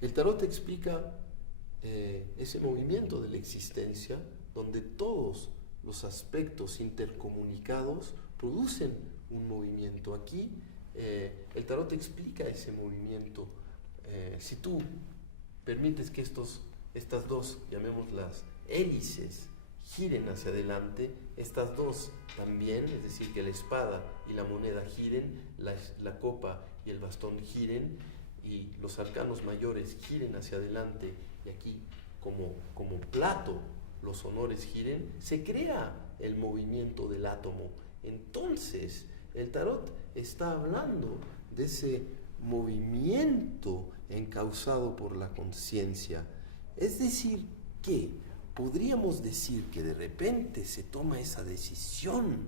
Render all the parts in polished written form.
El tarot explica ese movimiento de la existencia donde todos los aspectos intercomunicados producen un movimiento. Aquí el tarot explica ese movimiento. Si tú permites que estas dos, llamémoslas hélices, giren hacia adelante, estas dos también, es decir, que la espada y la moneda giren, la copa y el bastón giren, y los arcanos mayores giren hacia adelante, y aquí como plato los honores giren, se crea el movimiento del átomo. Entonces el tarot está hablando de ese movimiento encauzado por la conciencia. Es decir, que podríamos decir que de repente se toma esa decisión,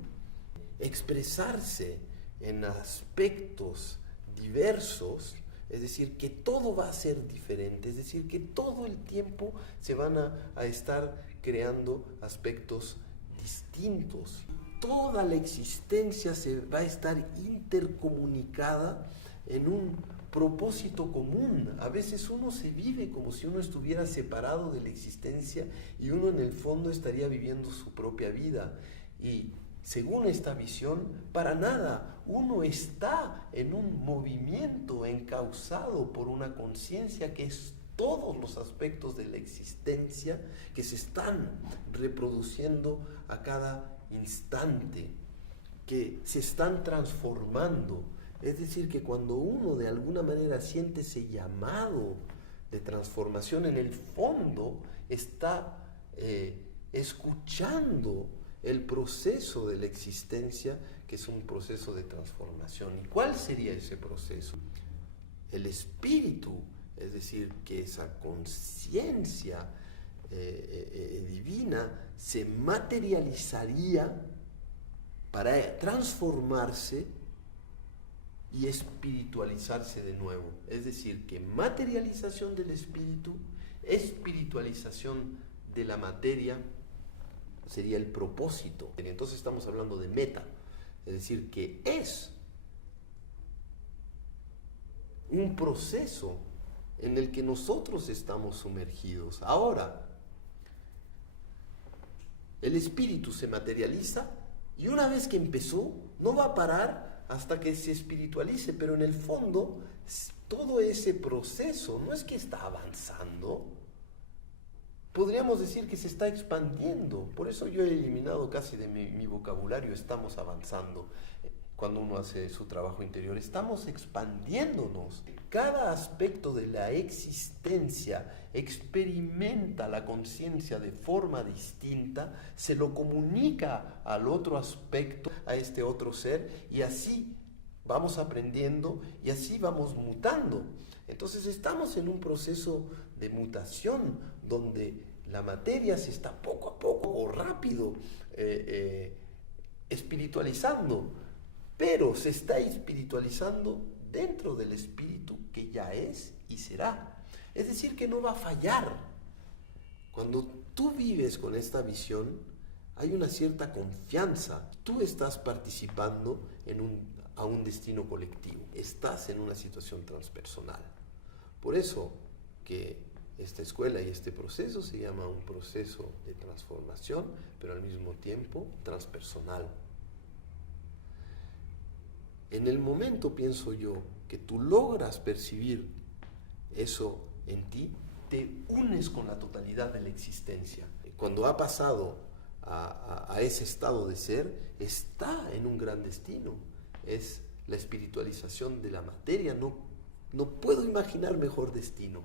expresarse en aspectos diversos, es decir, que todo va a ser diferente, es decir, que todo el tiempo se van a estar creando aspectos distintos. Toda la existencia se va a estar intercomunicada en un propósito común. A veces uno se vive como si uno estuviera separado de la existencia y uno en el fondo estaría viviendo su propia vida. Y según esta visión, para nada, uno está en un movimiento encauzado por una conciencia que es todos los aspectos de la existencia que se están reproduciendo a cada instante, que se están transformando. Es decir, que cuando uno de alguna manera siente ese llamado de transformación, en el fondo está escuchando el proceso de la existencia, que es un proceso de transformación. ¿Y cuál sería ese proceso? El espíritu, es decir, que esa conciencia divina se materializaría para transformarse y espiritualizarse de nuevo. Es decir, que materialización del espíritu, espiritualización de la materia, sería el propósito. Entonces estamos hablando de meta, es decir, que es un proceso en el que nosotros estamos sumergidos. Ahora, el espíritu se materializa y una vez que empezó, no va a parar hasta que se espiritualice, pero en el fondo, todo ese proceso no es que está avanzando, podríamos decir que se está expandiendo. Por eso yo he eliminado casi de mi vocabulario estamos avanzando. Cuando uno hace su trabajo interior, estamos expandiéndonos. Cada aspecto de la existencia experimenta la conciencia de forma distinta, se lo comunica al otro aspecto, a este otro ser, y así vamos aprendiendo y así vamos mutando. Entonces estamos en un proceso de mutación donde la materia se está poco a poco o rápido espiritualizando, pero se está espiritualizando dentro del espíritu que ya es y será. Es decir, que no va a fallar. Cuando tú vives con esta visión, hay una cierta confianza. Tú estás participando a un destino colectivo. Estás en una situación transpersonal. Por eso que esta escuela y este proceso se llama un proceso de transformación, pero al mismo tiempo transpersonal. En el momento, pienso yo, que tú logras percibir eso en ti, te unes con la totalidad de la existencia. Cuando ha pasado a ese estado de ser, está en un gran destino. Es la espiritualización de la materia. No puedo imaginar mejor destino.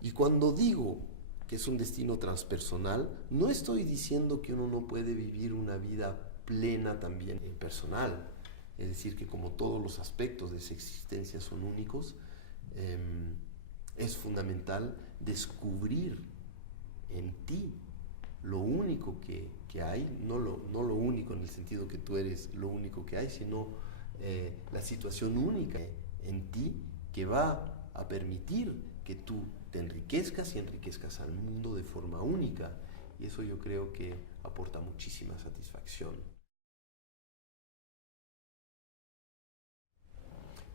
Y cuando digo que es un destino transpersonal, no estoy diciendo que uno no puede vivir una vida plena también personal. Es decir, que como todos los aspectos de esa existencia son únicos, es fundamental descubrir en ti lo único que hay, no lo único en el sentido que tú eres lo único que hay, sino la situación única en ti que va a permitir que tú te enriquezcas y enriquezcas al mundo de forma única. Y eso yo creo que aporta muchísima satisfacción.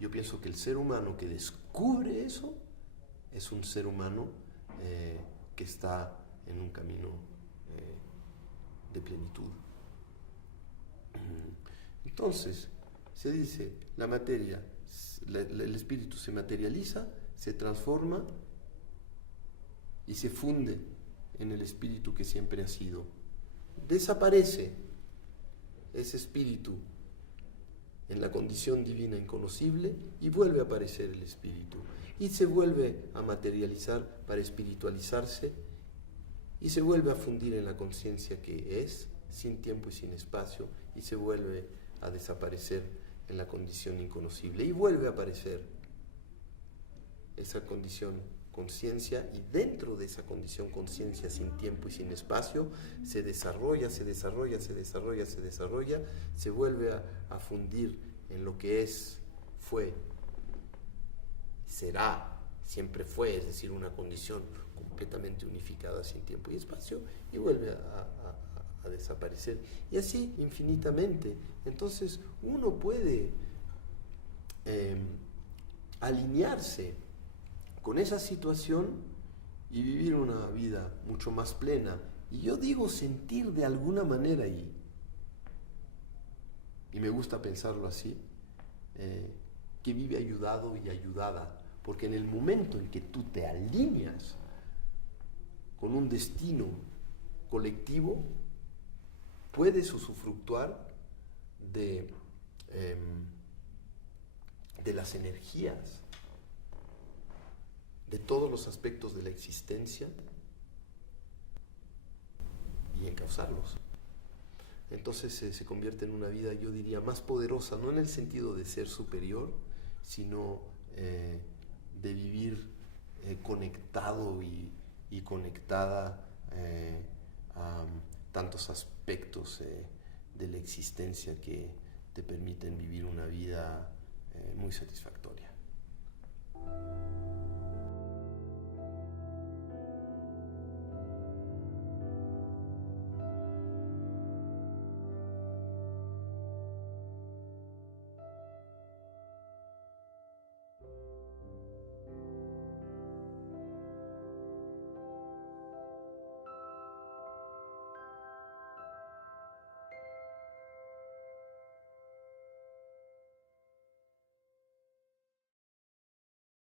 Yo pienso que el ser humano que descubre eso es un ser humano que está en un camino de plenitud. Entonces, se dice, la materia, el espíritu se materializa, se transforma y se funde en el espíritu que siempre ha sido. Desaparece ese espíritu en la condición divina inconocible y vuelve a aparecer el espíritu. Y se vuelve a materializar para espiritualizarse y se vuelve a fundir en la conciencia que es, sin tiempo y sin espacio, y se vuelve a desaparecer en la condición inconocible y vuelve a aparecer esa condición conciencia, y dentro de esa condición conciencia sin tiempo y sin espacio se desarrolla, se vuelve a fundir en lo que es, fue, será, siempre fue, es decir, una condición completamente unificada sin tiempo y espacio, y vuelve a desaparecer, y así infinitamente. Entonces uno puede alinearse con esa situación y vivir una vida mucho más plena. Y yo digo sentir de alguna manera ahí, y me gusta pensarlo así, que vive ayudado y ayudada, porque en el momento en que tú te alineas con un destino colectivo, puedes usufructuar de las energías de todos los aspectos de la existencia y encauzarlos. Entonces se convierte en una vida, yo diría, más poderosa, no en el sentido de ser superior, sino de vivir conectado y conectada a tantos aspectos de la existencia que te permiten vivir una vida muy satisfactoria.